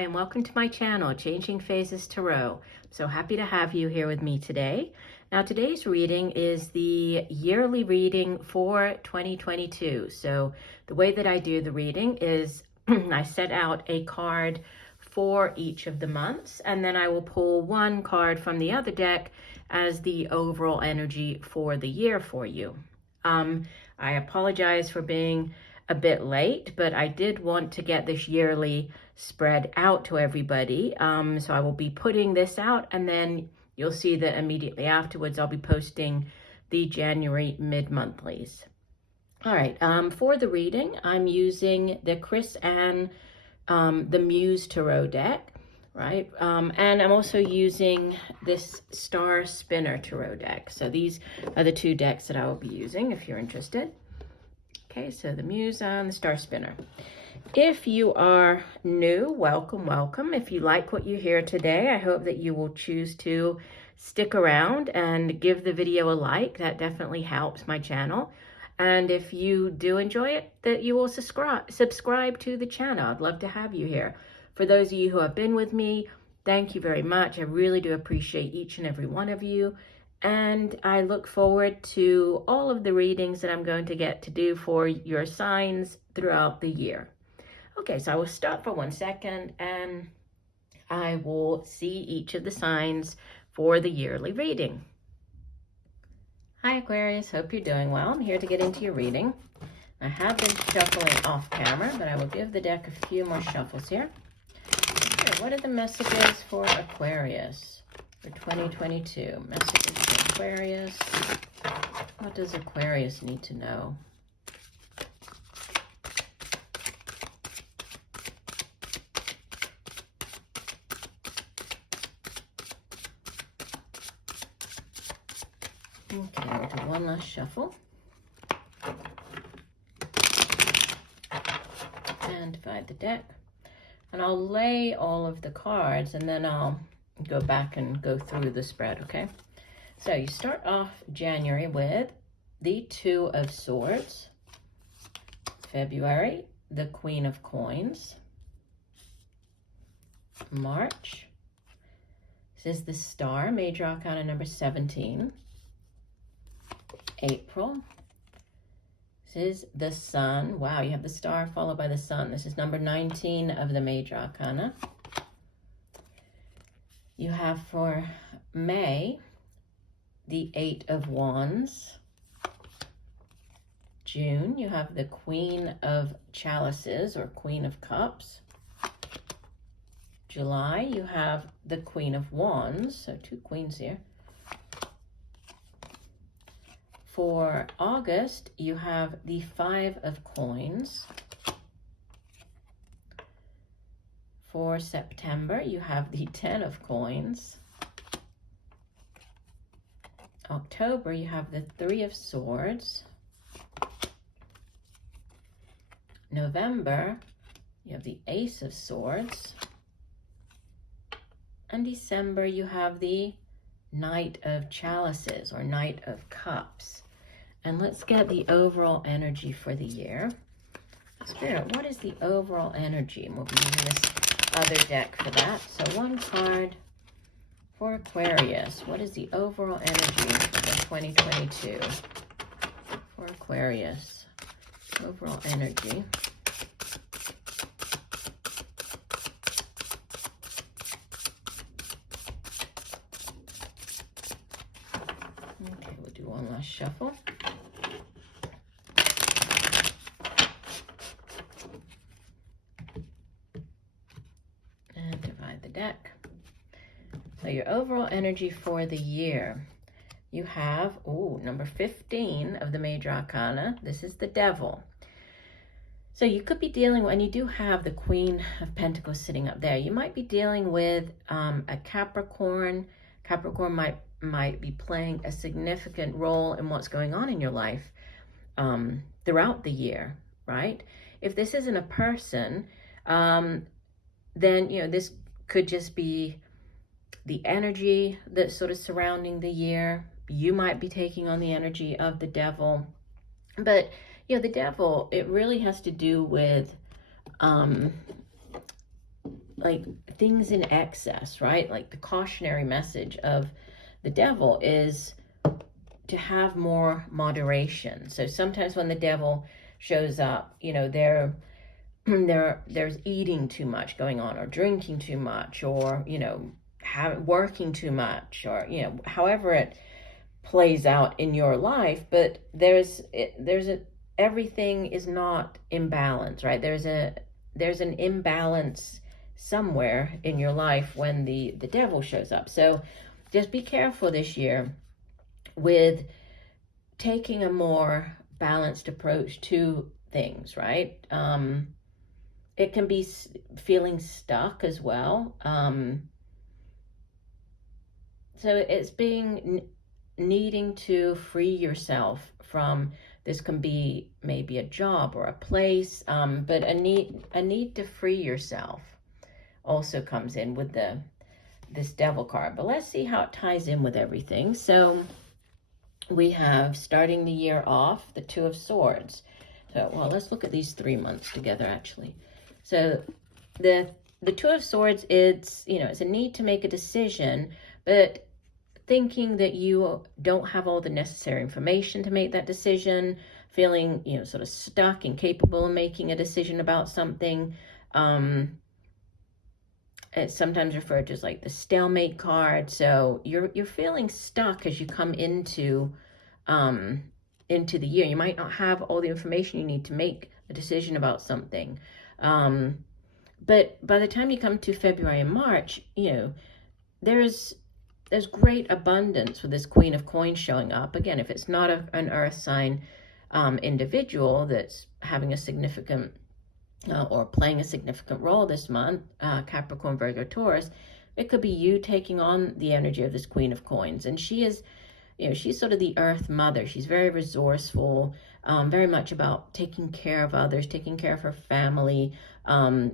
Hi, and welcome to my channel, Changing Phases Tarot. I'm so happy to have you here with me today. Now, today's reading is the yearly reading for 2022. So the way that I do the reading is I set out a card for each of the months, and then I will pull one card from the other deck as the overall energy for the year for you. I apologize for being a bit late, but I did want to get this yearly spread out to everybody. So I will be putting this out, and then you'll see that immediately afterwards I'll be posting the January mid-monthlies. All right, for the reading, I'm using the Chris Ann, the Muse Tarot deck, right? And I'm also using this Star Spinner Tarot deck. So these are the two decks that I will be using if you're interested. Okay, so the Muse and the Star Spinner. If you are new, welcome, welcome. If you like what you hear today, I hope that you will choose to stick around and give the video a like. That definitely helps my channel. And if you do enjoy it, that you will subscribe to the channel. I'd love to have you here. For those of you who have been with me, thank you very much. I really do appreciate each and every one of you. And I look forward to all of the readings that I'm going to get to do for your signs throughout the year. Okay, so I will stop for 1 second and I will see each of the signs for the yearly reading. Hi Aquarius, hope you're doing well. I'm here to get into your reading. I have been shuffling off camera, but I will give the deck a few more shuffles here. Okay, what are the messages for Aquarius for 2022? Messages for Aquarius. What does Aquarius need to know? Okay, we'll do one last shuffle. And divide the deck. And I'll lay all of the cards and then I'll go back and go through the spread, okay? So you start off January with the Two of Swords. February, the Queen of Coins. March, this is the Star, Major Arcana number 17. April, this is the Sun. Wow, you have the Star followed by the Sun. This is number 19 of the Major Arcana. You have for May, the Eight of Wands. June, you have the Queen of Chalices or Queen of Cups. July, you have the Queen of Wands, so two queens here. For August, you have the Five of Coins. For September, you have the Ten of Coins. October, you have the Three of Swords. November, you have the Ace of Swords. And December, you have the Knight of Chalices or Knight of Cups. And let's get the overall energy for the year. Spirit, what is the overall energy? And we'll be using this other deck for that. So one card for Aquarius. What is the overall energy for 2022 for Aquarius? Overall energy. Okay, we'll do one last shuffle. And divide the deck. So your overall energy for the year. You have, number 15 of the Major Arcana. This is the Devil. So you could be dealing, and you do have the Queen of Pentacles sitting up there. You might be dealing with a Capricorn. Capricorn might be playing a significant role in what's going on in your life throughout the year, right? If this isn't a person, then, this could just be the energy that's sort of surrounding the year. You might be taking on the energy of the Devil. But, the Devil, it really has to do with like things in excess, right? Like the cautionary message of the devil is to have more moderation. So sometimes when the devil shows up, you know, there's eating too much going on, or drinking too much, or, you know, working too much, or, you know, however it plays out in your life. But everything is not imbalanced, right? There's an imbalance somewhere in your life when the devil shows up. So just be careful this year with taking a more balanced approach to things, right? It can be feeling stuck as well. So it's needing to free yourself from, this can be maybe a job or a place, but a need to free yourself also comes in with this devil card. But let's see how it ties in with everything. So we have, starting the year off, the Two of Swords. So, well, let's look at these 3 months together, actually. So the Two of Swords, it's, you know, it's a need to make a decision, but thinking that you don't have all the necessary information to make that decision, feeling, you know, sort of stuck, incapable of making a decision about something. It's sometimes referred to as like the stalemate card. So you're feeling stuck as you come into the year. You might not have all the information you need to make a decision about something. But by the time you come to February and March, you know, there's great abundance with this Queen of Coins showing up. Again, if it's not an earth sign individual that's having a significant or playing a significant role this month, Capricorn, Virgo, Taurus, it could be you taking on the energy of this Queen of Coins. And she is, you know, she's sort of the earth mother. She's very resourceful, very much about taking care of others, taking care of her family.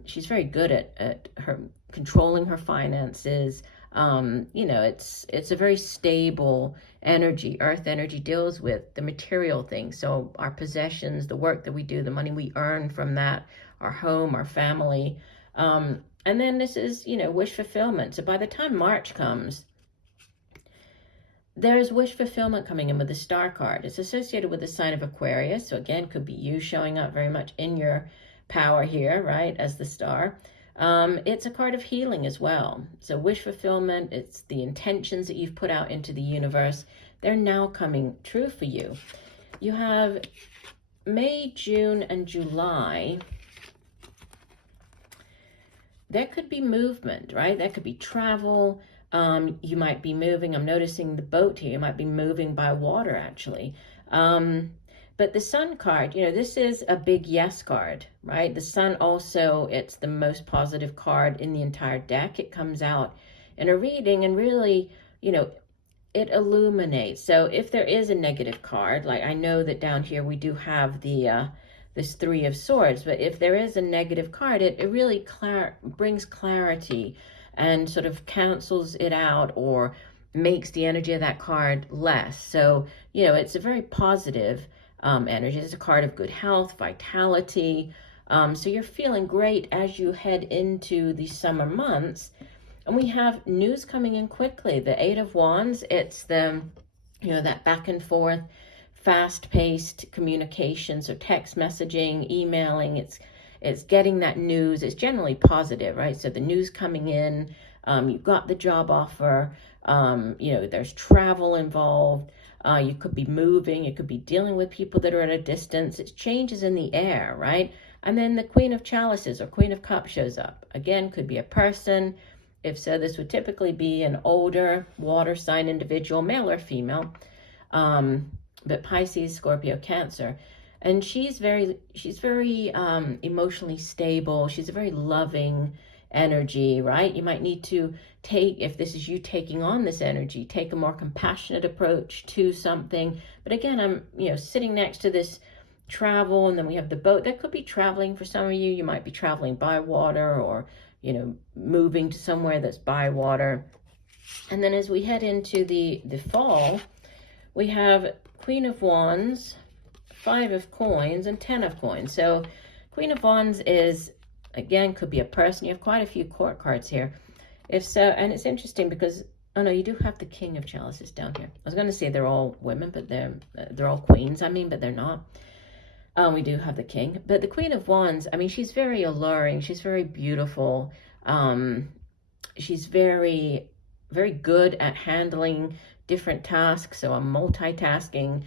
She's very good at her controlling her finances. You know, it's a very stable energy. Earth energy deals with the material things. So our possessions, the work that we do, the money we earn from that, our home, our family. And then this is, you know, wish fulfillment. So by the time March comes, there's wish fulfillment coming in with the Star card. It's associated with the sign of Aquarius. So again, could be you showing up very much in your power here, right, as the Star. It's a card of healing as well. So wish fulfillment, it's the intentions that you've put out into the universe. They're now coming true for you. You have May, June, and July. There could be movement, right? That could be travel. You might be moving. I'm noticing the boat here. You might be moving by water, actually. But the Sun card, you know, this is a big yes card, right? The Sun also, it's the most positive card in the entire deck. It comes out in a reading and really, you know, it illuminates. So if there is a negative card, like I know that down here we do have the this Three of Swords, but if there is a negative card, it really brings clarity and sort of cancels it out or makes the energy of that card less. So, you know, it's a very positive energy. It's a card of good health, vitality. So you're feeling great as you head into the summer months. And we have news coming in quickly. The Eight of Wands, it's the, you know, that back and forth, fast-paced communication. So text messaging, emailing, it's getting that news. It's generally positive, right? So the news coming in, you've got the job offer, you know, there's travel involved. You could be moving, you could be dealing with people that are at a distance. It's changes in the air, right? And then the Queen of Chalices or Queen of Cups shows up. Again, could be a person. If so, this would typically be an older water sign individual, male or female. But Pisces, Scorpio, Cancer. And she's very emotionally stable. She's a very loving energy, right? You might need to take, if this is you taking on this energy, take a more compassionate approach to something. But again, I'm, you know, sitting next to this travel, and then we have the boat. That could be traveling for some of you. You might be traveling by water, or, you know, moving to somewhere that's by water. And then as we head into the fall, we have Queen of Wands, Five of Coins, and Ten of Coins. So Queen of Wands is again, could be a person. You have quite a few court cards here. If so, and it's interesting because, oh no, you do have the King of Chalices down here. I was going to say they're all women, but they're all queens, I mean, but they're not. We do have the King, but the Queen of Wands, I mean, she's very alluring. She's very beautiful. She's very, very good at handling different tasks. So I'm multitasking.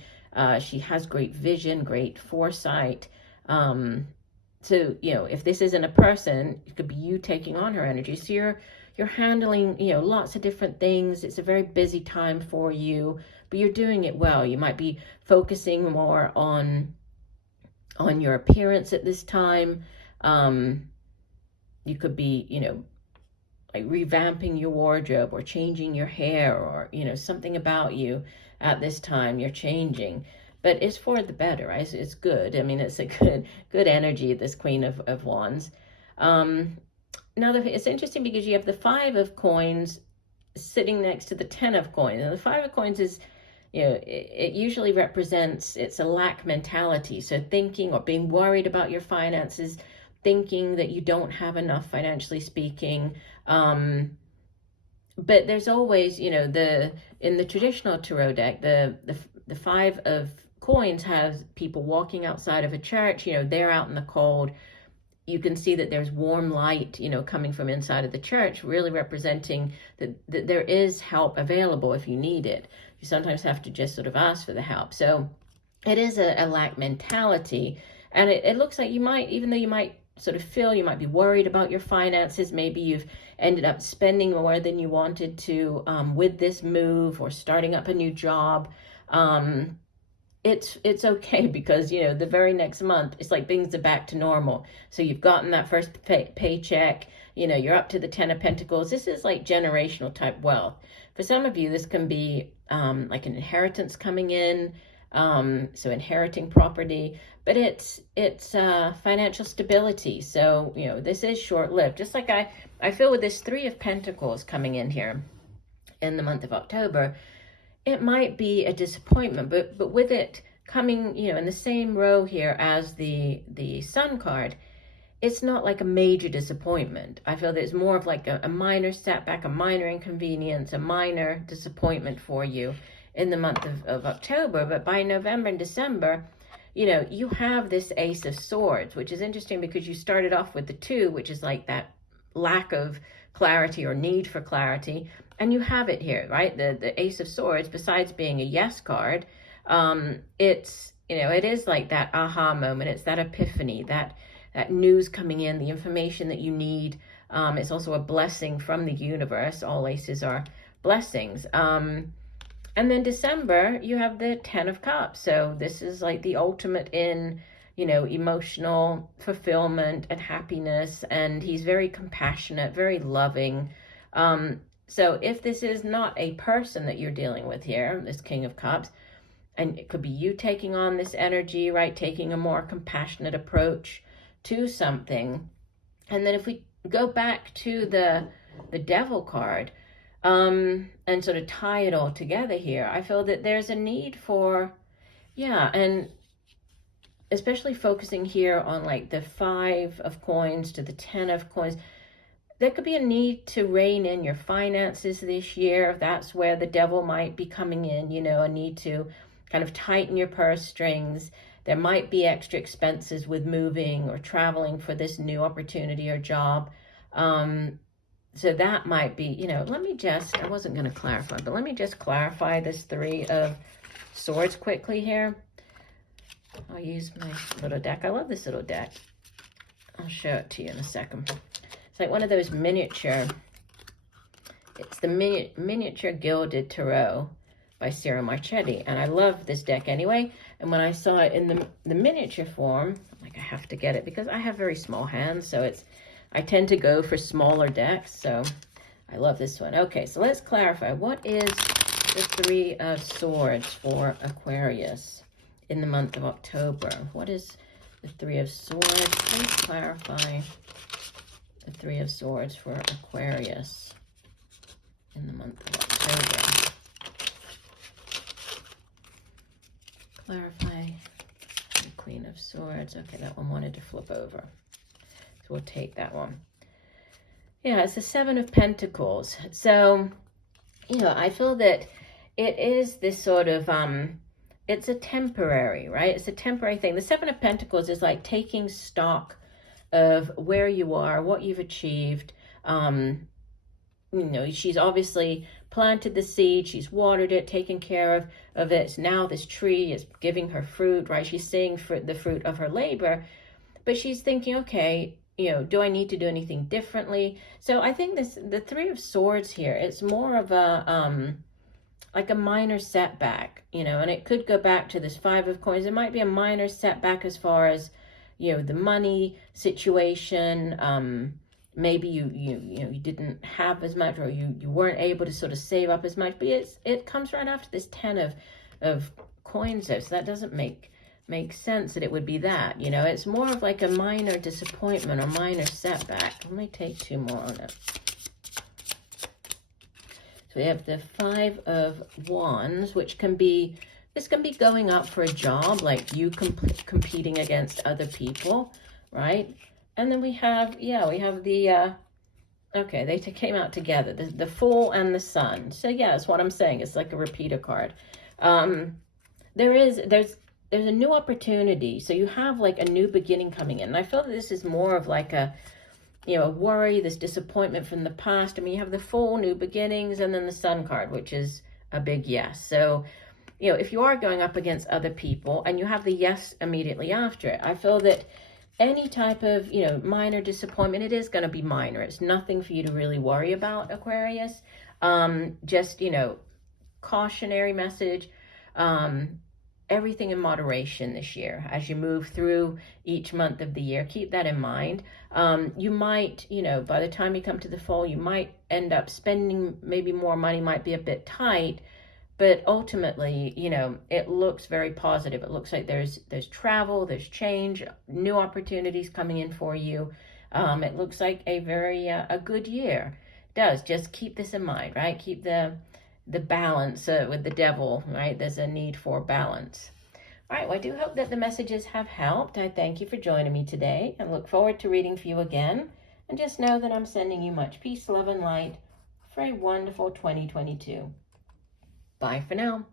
She has great vision, great foresight. So, you know, if this isn't a person, it could be you taking on her energy. So you're handling, you know, lots of different things. It's a very busy time for you, but you're doing it well. You might be focusing more on your appearance at this time. You could be, you know, like revamping your wardrobe or changing your hair, or, you know, something about you at this time you're changing. But it's for the better, right? It's good. I mean, it's a good energy, this Queen of Wands. Now, it's interesting because you have the 5 of Coins sitting next to the 10 of Coins. And the 5 of Coins is, you know, it usually represents, it's a lack mentality. So thinking or being worried about your finances, thinking that you don't have enough financially speaking. But there's always, you know, in the traditional tarot deck, the 5 of Coins has people walking outside of a church. You know, they're out in the cold. You can see that there's warm light, you know, coming from inside of the church, really representing that there is help available if you need it. You sometimes have to just sort of ask for the help. So it is a lack mentality. And it looks like you might, even though you might sort of feel you might be worried about your finances, maybe you've ended up spending more than you wanted to with this move or starting up a new job. It's okay, because, you know, the very next month, it's like things are back to normal. So you've gotten that first paycheck, you know, you're up to the 10 of Pentacles. This is like generational type wealth. For some of you, this can be like an inheritance coming in, so inheriting property, but it's financial stability. So, you know, this is short-lived. Just like I feel with this 3 of Pentacles coming in here in the month of October, it might be a disappointment, but with it coming, you know, in the same row here as the Sun card, it's not like a major disappointment. I feel that it's more of like a minor setback, a minor inconvenience, a minor disappointment for you in the month of October. But by November and December, you know, you have this Ace of Swords, which is interesting because you started off with the 2, which is like that lack of clarity or need for clarity. And you have it here, right? The Ace of Swords, besides being a yes card, it's, you know, it is like that aha moment. It's that epiphany, that news coming in, the information that you need. It's also a blessing from the universe. All aces are blessings. And then December, you have the 10 of Cups. So this is like the ultimate in, you know, emotional fulfillment and happiness. And he's very compassionate, very loving. So if this is not a person that you're dealing with here, this King of Cups, and it could be you taking on this energy, right? Taking a more compassionate approach to something. And then if we go back to the Devil card, and sort of tie it all together here, I feel that there's a need for, yeah, and especially focusing here on like the 5 of Coins to the 10 of Coins, there could be a need to rein in your finances this year. If that's where the Devil might be coming in, you know, a need to kind of tighten your purse strings. There might be extra expenses with moving or traveling for this new opportunity or job. So that might be, you know, I wasn't going to clarify, but let me just clarify this 3 of Swords quickly here. I'll use my little deck. I love this little deck. I'll show it to you in a second. It's like one of those miniature, it's the miniature Gilded Tarot by Sarah Marchetti. And I love this deck anyway. And when I saw it in the miniature form, I'm like, I have to get it because I have very small hands. So I tend to go for smaller decks. So I love this one. Okay, so let's clarify. What is the 3 of Swords for Aquarius in the month of October? What is the 3 of Swords? Please clarify the 3 of Swords for Aquarius in the month of October. Clarify the Queen of Swords. Okay, that one wanted to flip over. we'll take that one. Yeah, it's the Seven of Pentacles. So, I feel that it is this sort of, it's a temporary, right? It's a temporary thing. The Seven of Pentacles is like taking stock of where you are, what you've achieved. She's obviously planted the seed, she's watered it, taken care of it. Now this tree is giving her fruit, right? She's seeing the fruit of her labor, but she's thinking, okay, do I need to do anything differently? So I think the Three of Swords here, it's more of a, like a minor setback, and it could go back to this Five of Coins. It might be a minor setback as far as, the money situation. Maybe you didn't have as much, or you weren't able to sort of save up as much, but it comes right after this 10 of coins though, so that doesn't make sense that it would be that, it's more of like a minor disappointment or minor setback. Let me take 2 more on it. So we have the Five of Wands, which can be going up for a job, like you competing against other people, right? And then we have the, okay, they came out together, the Fool and the Sun. So yeah, that's what I'm saying. It's like a repeater card. There's a new opportunity. So you have like a new beginning coming in. And I feel that this is more of like a worry, this disappointment from the past. I mean, you have the Fool, new beginnings, and then the Sun card, which is a big yes. So, if you are going up against other people and you have the yes immediately after it, I feel that any type of, minor disappointment, it is going to be minor. It's nothing for you to really worry about, Aquarius. Just, cautionary message. Everything in moderation this year. As you move through each month of the year, keep that in mind. You might, by the time you come to the fall, you might end up spending maybe more money, might be a bit tight. But ultimately, it looks very positive. It looks like there's travel, there's change, new opportunities coming in for you. It looks like a very a good year. It does. Just keep this in mind, right? Keep the balance with the devil, right? There's a need for balance. All right, well, I do hope that the messages have helped. I thank you for joining me today. I look forward to reading for you again. And just know that I'm sending you much peace, love, and light for a wonderful 2022. Bye for now.